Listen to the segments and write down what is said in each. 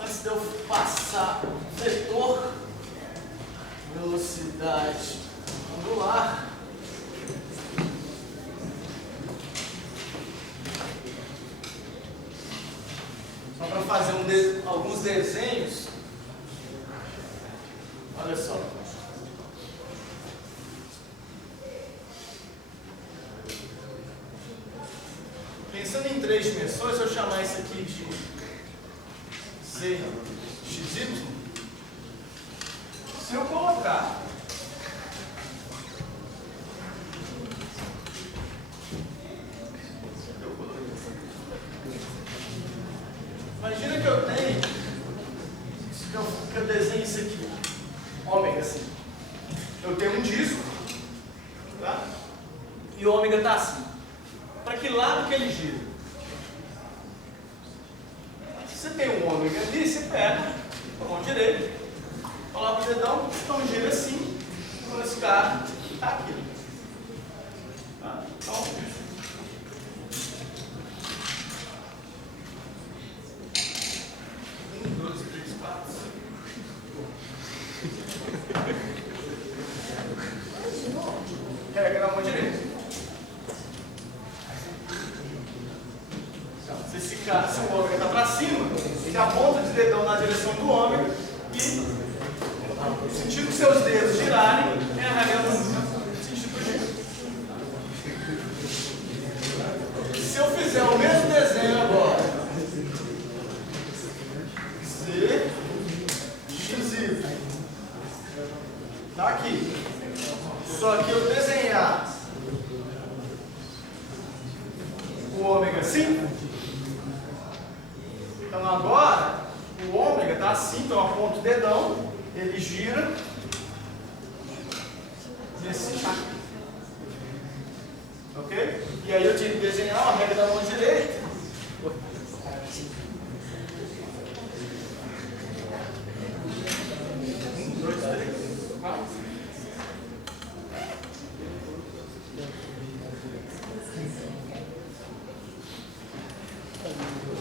antes de eu passar o vetor, velocidade angular, só para fazer alguns desenhos. Olha só. Pensando em 3 dimensões, se eu chamar isso aqui de z, xy, se eu colocar imagina que eu tenho, que eu desenho isso aqui, ômega assim. Eu tenho um disco, tá? E o ômega está assim. Para que lado que ele gira? Se você tem um ômega ali, você pega com a mão direita, coloca o dedão, então gira assim, quando esse cara está aqui. Tá? Então, 1, 2, 3, 4. Pega na mão direita. Se o ômega está para cima, você aponta de dedão na direção do ômega e, no sentido que seus dedos girarem, é a regra no sentido do giro. Se eu fizer o mesmo desenho agora, Z, X, Y, tá aqui. Só que eu desenhar o ômega assim. Então agora, o ômega está assim, então eu aponto o dedão, ele gira nesse sentido. Ok? E aí eu tive que desenhar a regra da mão direita.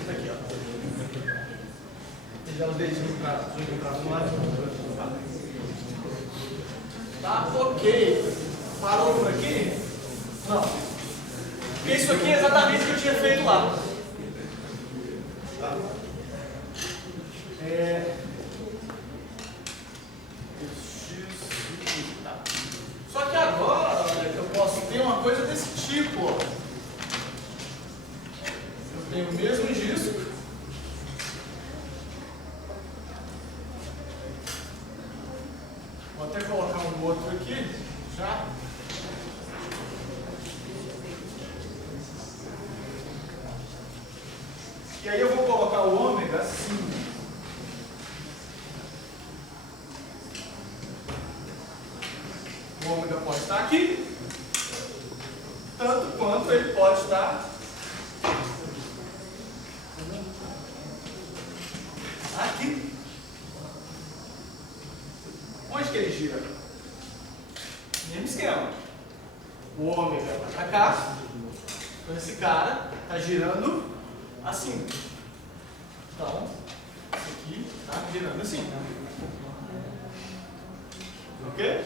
Aqui, ó. Já o dedinho para um lado. Tá? Ok. Parou por aqui? Não. Porque isso aqui é exatamente o que eu tinha feito lá. Tá? Só que agora, olha, eu posso ter uma coisa desse tipo, ó. Eu tenho o mesmo disco. Vou até colocar um outro aqui, já. E aí eu vou colocar o ômega assim. O ômega pode estar aqui, tanto quanto ele pode estar aqui. Onde que ele gira? Mesmo esquema. O ômega vai para cá, então esse cara está girando assim. Então, esse aqui está girando assim. Ok?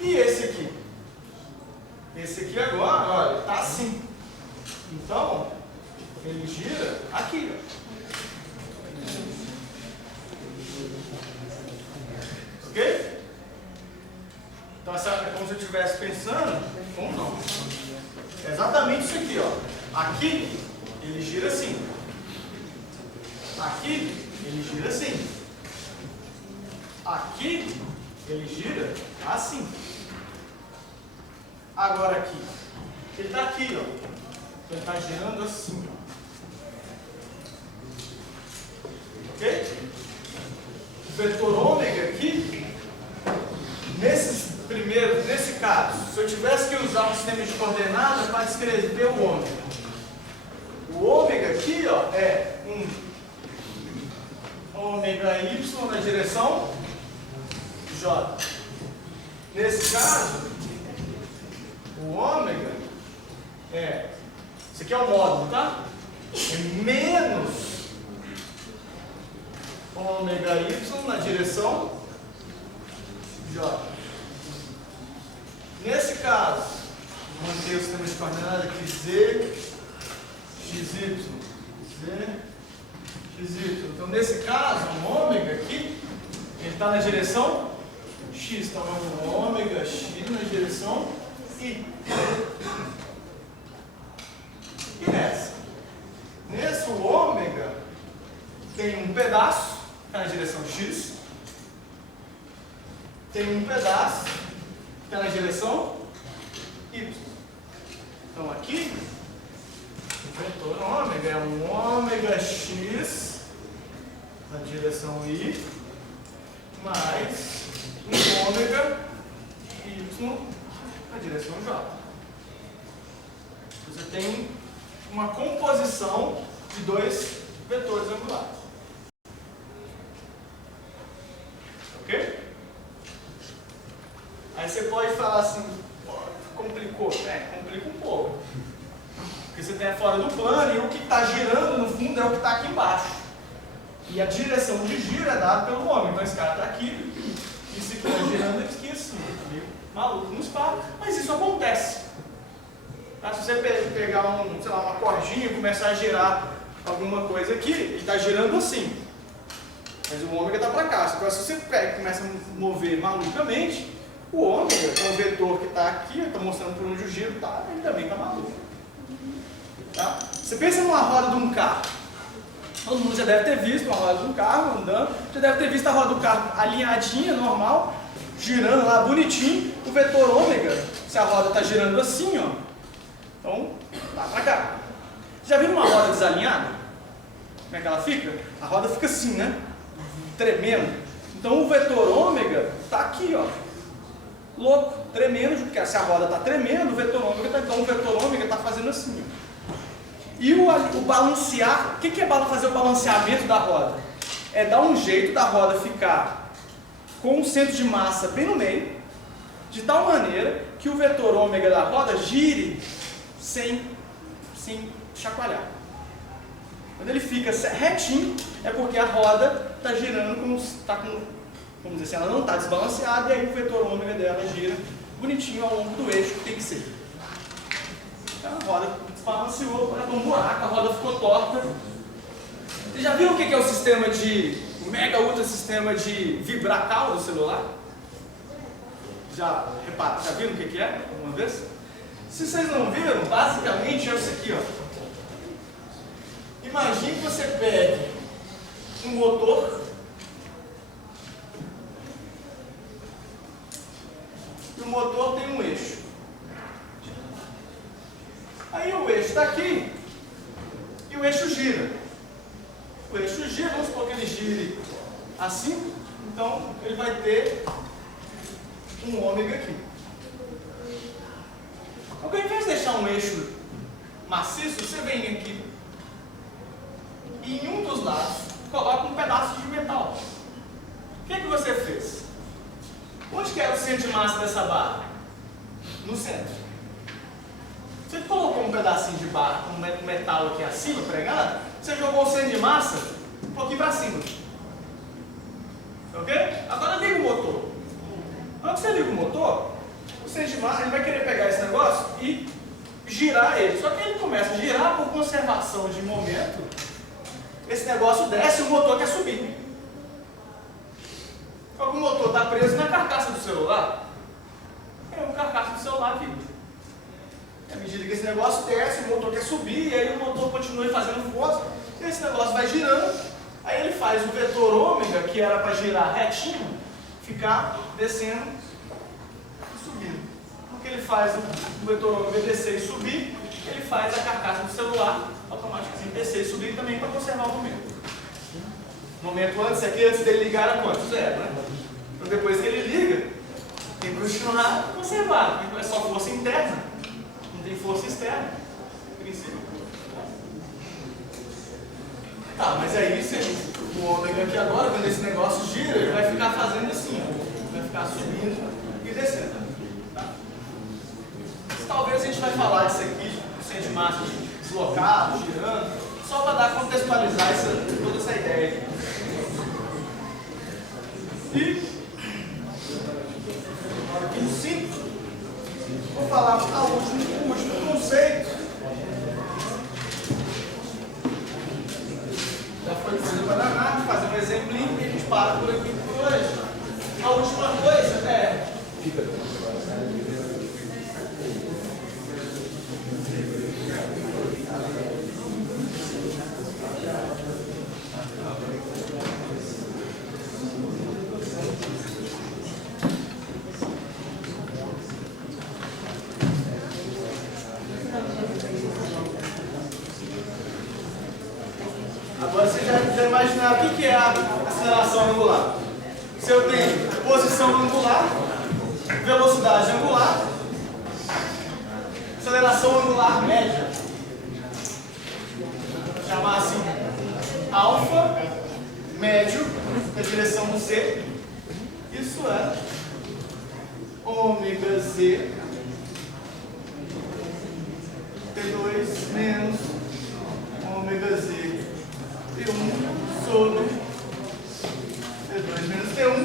E esse aqui? Esse aqui agora, olha, está assim. Então, ele gira aqui, ó. Ok? Então, é como se eu estivesse pensando, como não? É exatamente isso aqui, ó. Aqui, ele gira assim. Aqui, ele gira assim. Aqui, ele gira assim. Agora aqui, ele está aqui, ó. Ele está girando assim, ó. Ok? O vetor ômega aqui, nesse caso, se eu tivesse que usar um sistema de coordenadas para descrever o ômega. O ômega aqui, ó, é um ômega y na direção J. Nesse caso, o ômega isso aqui é o módulo, tá? É menos ômega y na direção J. Nesse caso, vou manter o sistema de coordenadas aqui Z, XY, Z, XY. Então, nesse caso, o ômega aqui, ele está na direção X. Então, é um ômega X na direção Y. E nessa? Nesse, o ômega tem um pedaço, está na direção X. Tem um pedaço, está na direção Y. Então, aqui, o vetor ômega é um ômega X na direção Y, mais um ômega Y na direção J. Você tem uma composição de dois vetores angulares. Ok? Aí você pode falar assim, complicou? Complica um pouco. Porque você tem fora do plano e o que está girando no fundo é o que está aqui embaixo. E a direção de giro é dada pelo ômega. Então esse cara está aqui, e esse aqui está girando aqui assim, meio maluco no espaço. Mas isso acontece. Tá? Se você pegar sei lá, uma cordinha e começar a girar alguma coisa aqui, ele está girando assim. Mas o ômega está para cá. Agora se você pega e começa a mover malucamente, o ômega, que é um vetor que está aqui, está mostrando por onde o giro está, ele também está maluco. Tá? Você pensa numa roda de um carro. Todo mundo já deve ter visto uma roda de um carro andando, já deve ter visto a roda do carro alinhadinha, normal, girando lá bonitinho. O vetor ômega, se a roda está girando assim, ó, então lá para cá. Já viram uma roda desalinhada? Como é que ela fica? A roda fica assim, né? Tremendo. Então o vetor ômega está aqui, ó, louco, tremendo, porque se a roda está tremendo, o vetor ômega está, então o vetor ômega está fazendo assim, ó. E o balancear, o que é fazer o balanceamento da roda? É dar um jeito da roda ficar com o centro de massa bem no meio, de tal maneira que o vetor ômega da roda gire sem chacoalhar. Quando ele fica retinho, é porque a roda está girando, vamos dizer assim, ela não está desbalanceada, e aí o vetor ômega dela gira bonitinho ao longo do eixo que tem que ser. Então a roda balanceou, para um buraco, a roda ficou torta. Vocês já viram o que é o mega ultra sistema de vibracal do celular? Já viram o que é alguma vez? Se vocês não viram, basicamente é isso aqui, ó. Imagine que você pegue um motor e o motor tem um eixo. Aí o eixo está aqui e o eixo gira. O eixo gira, vamos supor que ele gire assim, então ele vai ter um ômega aqui. Ao invés de deixar um eixo maciço, você vem aqui e em um dos lados coloca um pedaço de metal. O que você fez? Onde que era o centro de massa dessa barra? No centro. Você colocou um pedacinho de barra, um metal aqui acima, pregado, você jogou o centro de massa um pouquinho para cima. Ok? Agora liga o motor. Quando você liga o motor, o centro de massa ele vai querer pegar esse negócio e girar ele. Só que ele começa a girar por conservação de momento. Esse negócio desce e o motor quer subir. Só que o motor está preso na carcaça do celular. É o carcaça do celular vibra. À medida que esse negócio desce, o motor quer subir, e aí o motor continua fazendo força, e esse negócio vai girando, aí ele faz o vetor ômega, que era para girar retinho, ficar descendo e subindo. Porque ele faz o vetor ômega descer e subir, ele faz a carcaça do celular automaticamente descer e subir também para conservar o momento. O momento antes dele ligar era quanto? 0, né? Então depois que ele liga, tem que continuar conservado, porque é só força interna. Tem força externa, no princípio. Tá, mas aí o ômega aqui agora, quando esse negócio gira, ele vai ficar fazendo assim, ó. Vai ficar subindo e descendo. Tá? Mas talvez a gente vai falar disso aqui, do centro de massa deslocado, girando, só para contextualizar toda essa ideia aqui. E no 5, vou falar o último conceito. Já foi coisa para danar, fazer um exemplinho e a gente para por aqui por hoje. A última coisa é... Agora você já imaginaram o que é a aceleração angular. Se eu tenho posição angular, velocidade angular, aceleração angular média, vou chamar assim, alfa médio na direção do Z, isso é ômega Z T2 menos ômega Z T1 sobre T2 menos T1.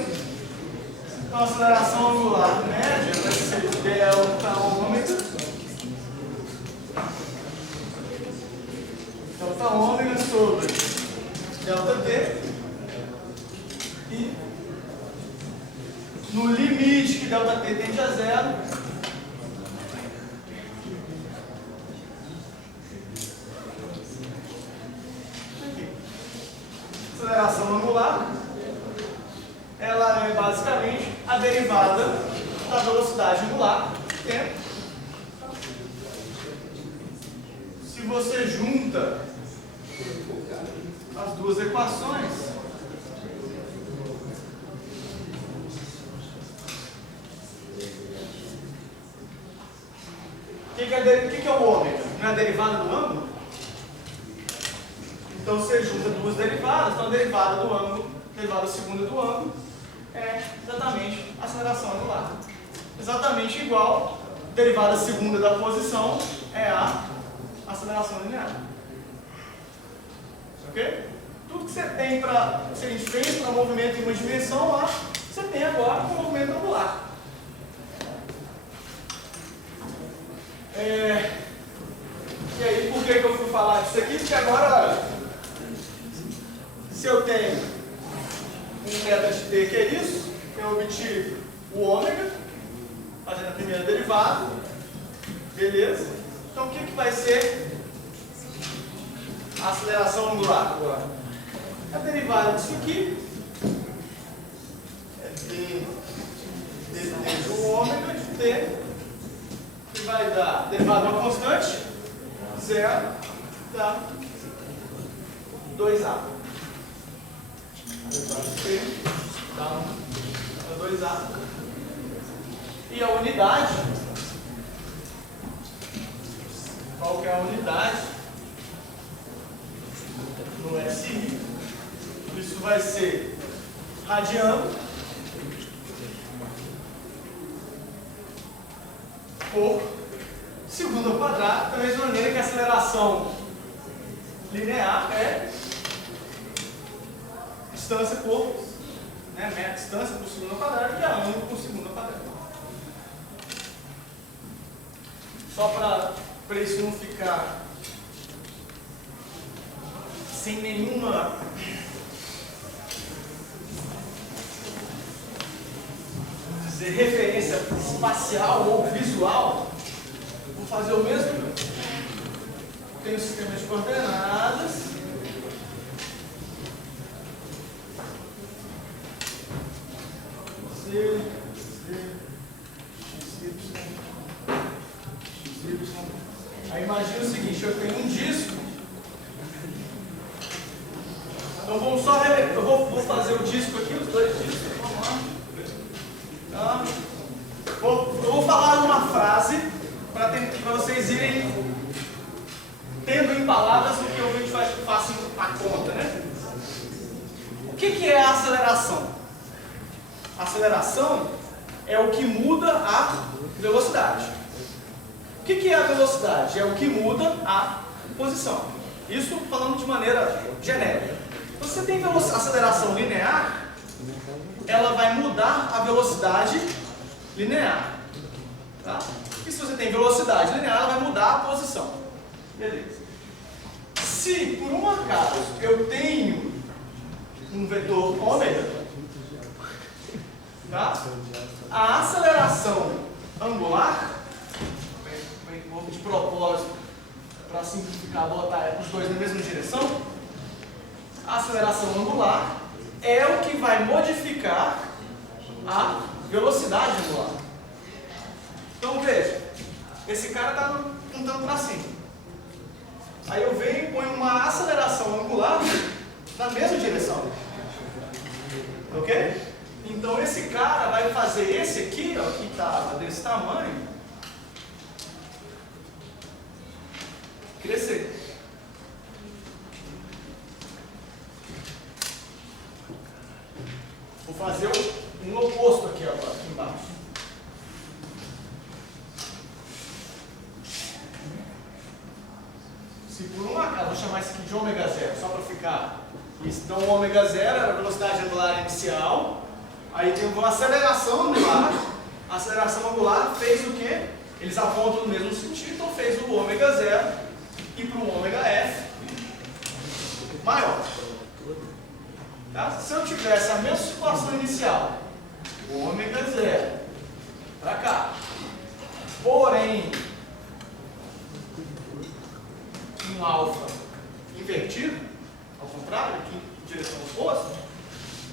Então a aceleração angular média vai ser delta ômega. Delta ômega sobre delta T. E no limite que delta T tende a zero, aceleração angular, ela é basicamente a derivada da velocidade angular tempo. Se você junta as duas equações, o que é o ômega? Não é a derivada do ângulo? Então você junta duas derivadas, então a derivada do ângulo, a derivada segunda do ângulo, é exatamente a aceleração angular. Exatamente igual, a derivada segunda da posição é a aceleração linear. Ok? Tudo que você tem para, se a gente fez para movimento em uma dimensão lá, você tem agora com movimento angular. E aí, por que eu fui falar disso aqui? Porque agora, se eu tenho um θ de t, que é isso, eu obtive o ômega, fazendo a primeira derivada, beleza? Então, o que vai ser a aceleração angular agora? A derivada disso aqui é d do ômega de t, que vai dar derivada de uma constante, 0, dá 2A. Dá 2A. E a unidade, qual que é a unidade? No SI, isso vai ser radiano por segundo ao quadrado, da mesma maneira que a aceleração linear é distância por, distância por segundo ao quadrado, que é ângulo por segundo ao quadrado. Só para isso não ficar sem nenhuma referência espacial ou visual, vou fazer o mesmo. Tenho o sistema de coordenadas. Z, X, Y. Aí imagina o seguinte, eu tenho um disco. Então vamos só eu vou fazer o disco aqui, os dois discos. Vamos lá. Tá? Eu vou falar uma frase para vocês irem tendo em palavras o que a gente faça a conta, né? O que é a aceleração? A aceleração é o que muda a velocidade. O que é a velocidade? É o que muda a posição. Isso falando de maneira genérica. Você tem aceleração linear, ela vai mudar a velocidade linear. Tá? E se você tem velocidade linear, ela vai mudar a posição. Beleza. Se por um acaso eu tenho um vetor ômega, tá? A aceleração angular, vou de propósito, para simplificar, botar os dois na mesma direção, a aceleração angular é o que vai modificar a velocidade angular. Então veja, esse cara está apontando para cima. Aí eu venho e ponho uma aceleração angular na mesma direção. Ok? Então esse cara vai fazer esse aqui, ó, que estava desse tamanho, crescer. Vou fazer um oposto aqui agora, aqui embaixo. Se por um acaso, vou chamar isso aqui de ômega zero, só para ficar. Então, ômega zero era a velocidade angular inicial. Aí tem uma aceleração angular. A aceleração angular fez o quê? Eles apontam no mesmo sentido, então fez o ômega zero e para o ômega f maior. Tá? Se eu tivesse a mesma situação inicial, o ômega zero para cá, porém um alfa invertido, ao contrário, aqui em direção oposta,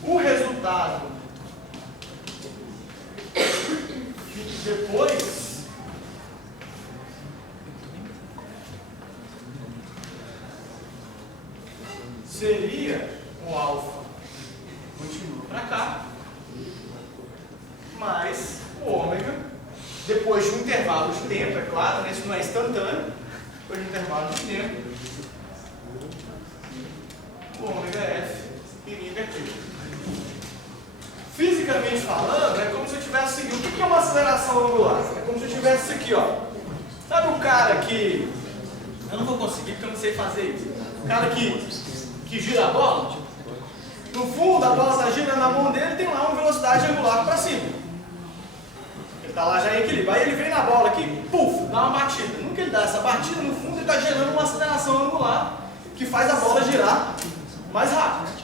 o resultado depois seria o alfa continua para cá, mais o ômega, depois de um intervalo de tempo, é claro, né? Isso não é instantâneo, depois de um intervalo de tempo, o ômega f iria invertido. Fisicamente falando, é como se eu tivesse seguindo. O que é uma aceleração angular? É como se eu tivesse isso aqui, ó. Sabe o cara que... Eu não vou conseguir porque eu não sei fazer isso. O cara que gira a bola. No fundo, a bola está girando na mão dele, tem lá uma velocidade angular para cima. Ele está lá já em equilíbrio. Aí ele vem na bola aqui, puf, dá uma batida. Nunca ele dá essa batida, no fundo ele está gerando uma aceleração angular que faz a bola girar mais rápido.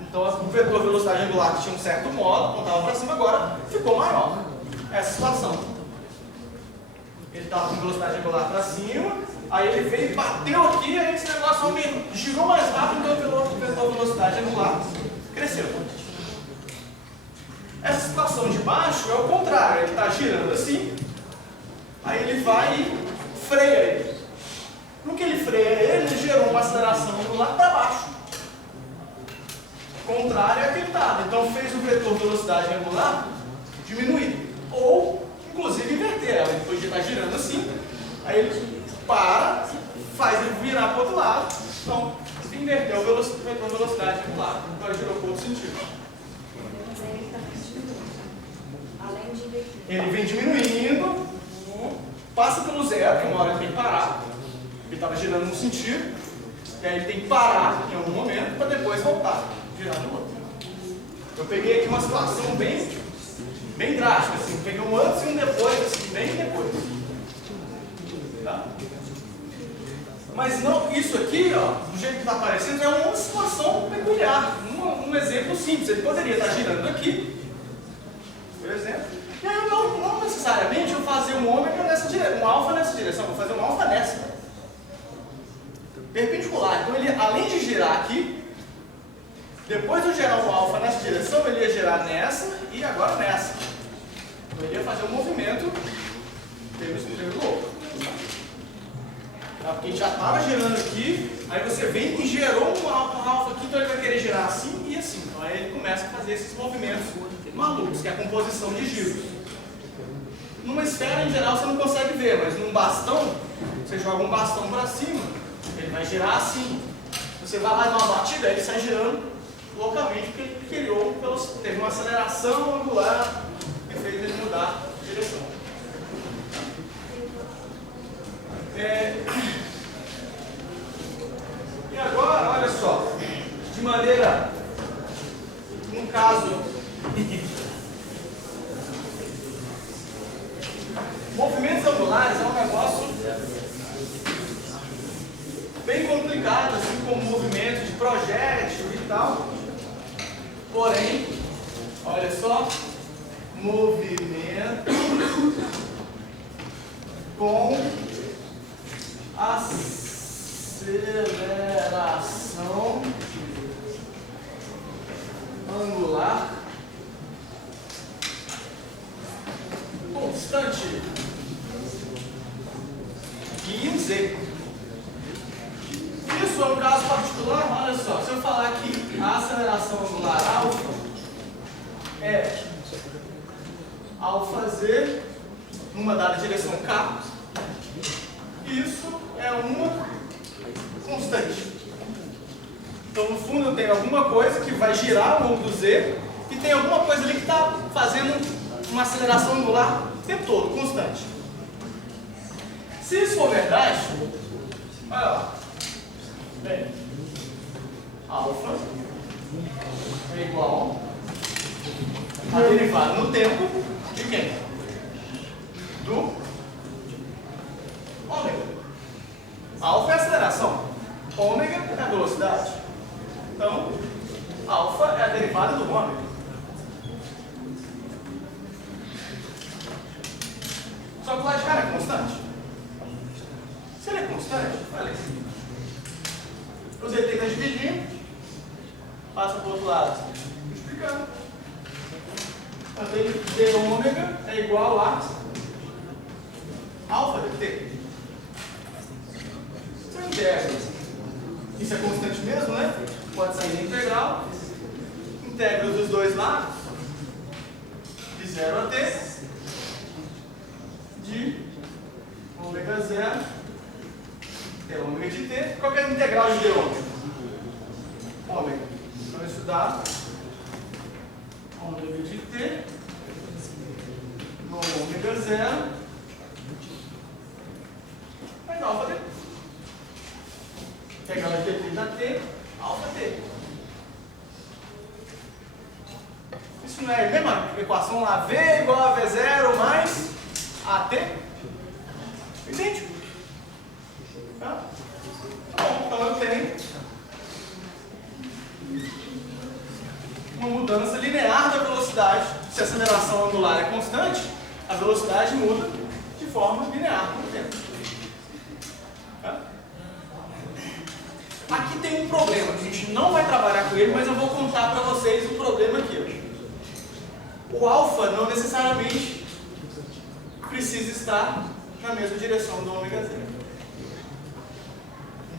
Então o vetor velocidade angular que tinha um certo modo, apontava para cima, agora ficou maior. Essa situação. Ele estava com velocidade angular para cima, aí ele veio e bateu aqui, aí esse negócio aumentou, girou mais rápido, então o vetor velocidade angular cresceu. Essa situação de baixo é o contrário, ele está girando assim, aí ele vai e freia ele. No que ele freia ele gerou uma aceleração angular para baixo. Contrário é que ele estava. Então fez o vetor velocidade angular diminuir. Ou, inclusive, inverter ela. Ele podia estar girando assim, aí ele para, faz ele virar para o outro lado. Então, inverteu o vetor velocidade angular. Agora girou para o outro sentido. Ele vem diminuindo, passa pelo zero, que uma hora ele tem que parar. Ele estava girando num sentido, e aí ele tem que parar em algum momento para depois voltar. Girar no outro. Eu peguei aqui uma situação bem drástica, assim. Peguei um antes e um depois, assim, bem depois. Tá? Mas não, isso aqui, ó, do jeito que está aparecendo, é uma situação peculiar. Um exemplo simples. Ele poderia estar girando aqui, por exemplo. E aí eu não necessariamente eu fazer um ômega nessa direção, um alfa nessa direção, vou fazer um alfa nessa. Perpendicular. Então ele, além de girar aqui, depois de eu gerar um alfa nessa direção, ele ia gerar nessa e agora nessa. Então ele ia fazer um movimento pelo outro. Tá? Porque ele já estava girando aqui, aí você vem e gerou um alfa aqui, então ele vai querer girar assim e assim. Então aí ele começa a fazer esses movimentos malucos, que é a composição de giros. Numa esfera, em geral, você não consegue ver, mas num bastão, você joga um bastão para cima, ele vai girar assim. Você vai lá dar uma batida, ele sai girando localmente, porque ele criou, teve uma aceleração angular que fez ele mudar de direção. E agora, olha só, de maneira um caso, movimentos angulares é um negócio bem complicado, assim como movimento de projétil e tal. Porém, olha só, movimento com aceleração angular constante e um Z. Isso é um caso particular, olha só, se eu falar que a aceleração angular alfa é alfa Z numa dada direção K, isso é uma constante. Então, no fundo, eu tenho alguma coisa que vai girar ao longo do Z e tem alguma coisa ali que está fazendo uma aceleração angular o tempo todo, constante. Se isso for verdade, olha lá. Bem, alfa é igual a derivada no tempo de quem? Do ômega. Alfa é a aceleração, ômega é a velocidade. Então, alfa é a derivada do ômega. Só que o lado de cá é constante. Se ele é constante, falei. O Z tenta dividir, passa para o outro lado, multiplicando. Então, d ômega é igual a alfa dt. Se eu integro, isso é constante mesmo, né? Pode sair da integral. Integro dos dois lados, de 0 a t, de ômega 0, d ômega de t. Qual que é a integral de d ômega? Ômega. Então isso dá ômega de t no ômega 0 vai dar alfa t. Integral de dt da t, alfa t. Isso não é a mesma equação lá? V igual a V0 mais AT? Idêntico. Tá? Bom, então eu tenho uma mudança linear da velocidade. Se a aceleração angular é constante, a velocidade muda de forma linear com o tempo. Tá? Aqui tem um problema, que a gente não vai trabalhar com ele, mas eu vou contar para vocês o problema aqui. O alfa não necessariamente precisa estar na mesma direção do ômega 0.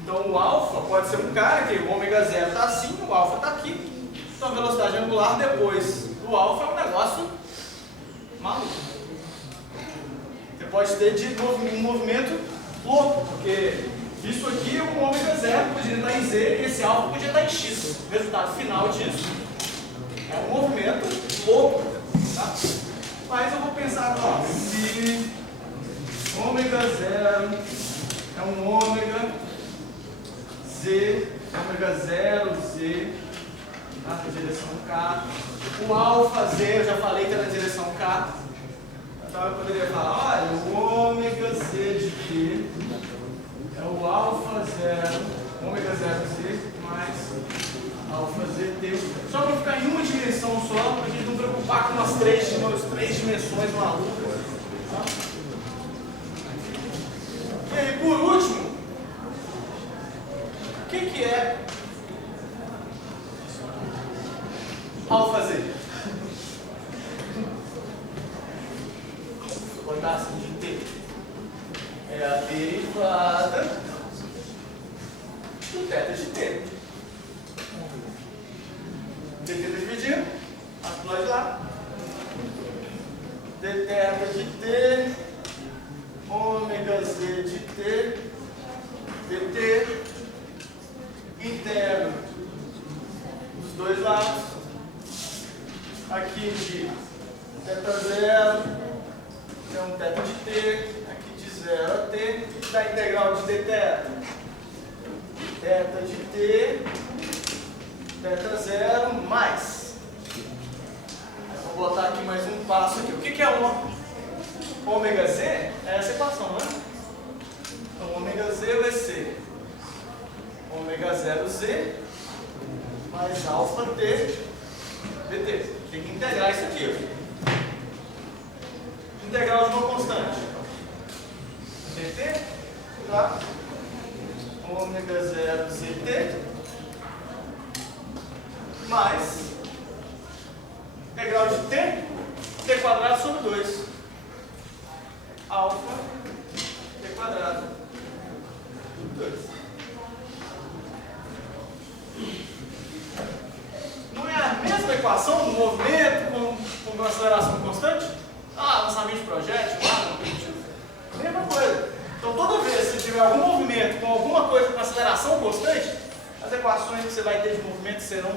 Então o alfa pode ser um cara que o ômega 0 está assim, o alfa está aqui. Então a velocidade angular depois do alfa é um negócio maluco. Você pode ter um movimento louco, porque isso aqui é um ômega 0, podia estar em Z, e esse alfa podia estar em X. O resultado final disso é um movimento louco. Tá? Mas eu vou pensar, ó, se ômega 0 é um ômega Z, ômega 0, Z, tá? Na direção K. O alfa Z, eu já falei que é na direção K. Então eu poderia falar, olha, o ômega Z de T é o alfa 0, ômega 0Z mais alfa ZT. Só para ficar em uma dimensão só, para a gente não preocupar com as três dimensões malucas. Tá? E aí, por último, o que é alfa Z? Vou botar assim de T. É a derivada do θ de T. dt está dividindo, passa para nós lá. dθ de T, ômega Z de T, dt, integro dos dois lados. Aqui de θ0, tem um θ de T, aqui de 0 a T, da integral de dθ, θ de T, θ0 mais passo aqui. O que é ômega z? É essa equação, né? Então, ômega z vai ser ômega 0z mais alfa t dt. Tem que integrar isso aqui. Ó. Integral de uma constante. dt, tá? Ômega 0zt mais integral de t quadrado sobre 2. Alfa t quadrado sobre 2. Não é a mesma equação do movimento com uma aceleração constante? Ah, lançamento de projétil, mesma coisa. Então toda vez que tiver algum movimento com alguma coisa com aceleração constante, as equações que você vai ter de movimento serão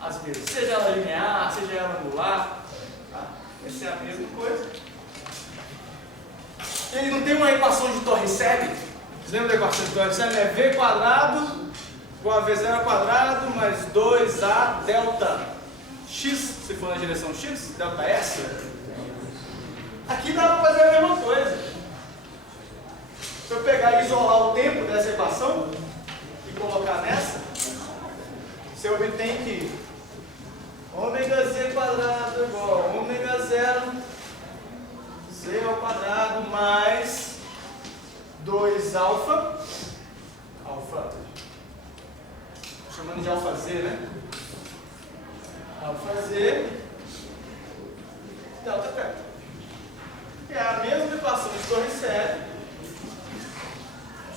as mesmas. Seja ela linear, seja ela angular. Tá? Essa é a mesma coisa. Ele não tem uma equação de Torricelli? Vocês lembram da equação de Torricelli? É v quadrado igual a v0 ao quadrado mais 2a delta x, se for na direção x, delta s. Aqui dá para fazer a mesma coisa. Se eu pegar e isolar o tempo dessa equação e colocar nessa, você obtém que ômega z quadrado igual a ômega 0 z ao quadrado mais 2 alfa, chamando de alfa z, né? Alfa z delta t. Que é a mesma equação de Torricelli,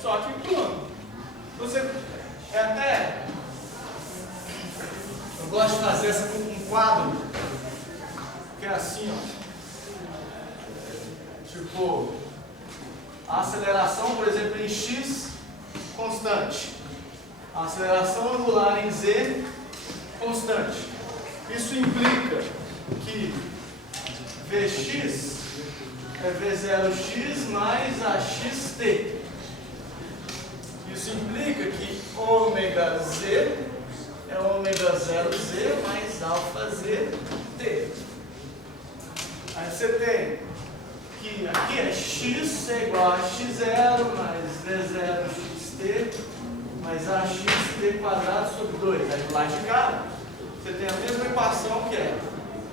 só que pulando. Você é até. Eu gosto de fazer essa com um quadro que é assim, ó. Tipo, a aceleração, por exemplo, em x constante. A aceleração angular em z constante. Isso implica que Vx é V0x mais AXT. Isso implica que ômega z é ômega 0z mais alfa zt. Aí você tem que aqui é x é igual a x0 mais v0xt mais axt quadrado sobre 2. Aí do lado de cá você tem a mesma equação que é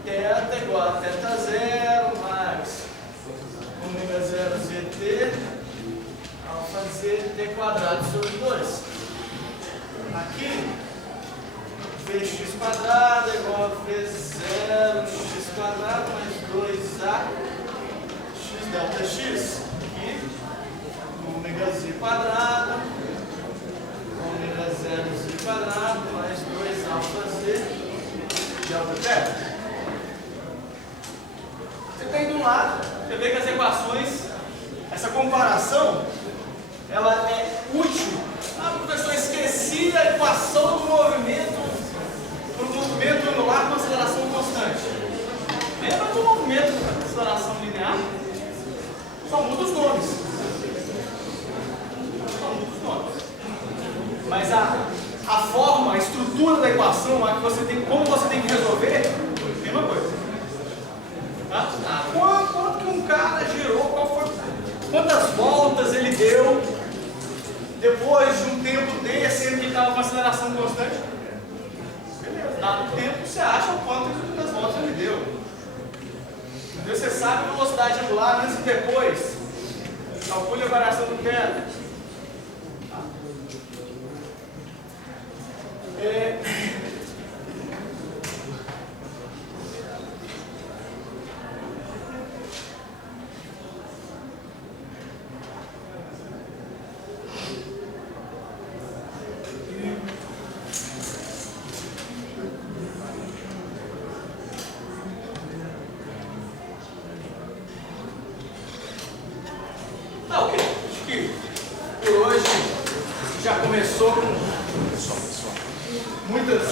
θ igual a θ0 mais ômega 0 zt alfa zt quadrado sobre 2. Aqui vx quadrado é igual a v0 x quadrado mais 2a x delta x. Aqui ômega z quadrado ômega 0z quadrado mais 2 alfa z delta t. Você tem de um lado, você vê que as equações, essa comparação, ela é útil. Ah, professor, esqueci a equação do movimento anular com aceleração constante. Lembra do movimento com aceleração linear? Só muda os nomes. Mas a forma, a estrutura da equação, como você tem que resolver, mesma coisa. Tá? Quanto que um cara girou, quantas voltas ele deu depois de um tempo desse, sendo que ele estava com aceleração constante? Beleza, dado o tempo, você acha o quanto das voltas ele deu. Você sabe a velocidade angular antes e depois. Calcule a variação do tempo. Tá ok, acho que por hoje já começou com muitas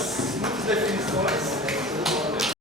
definições.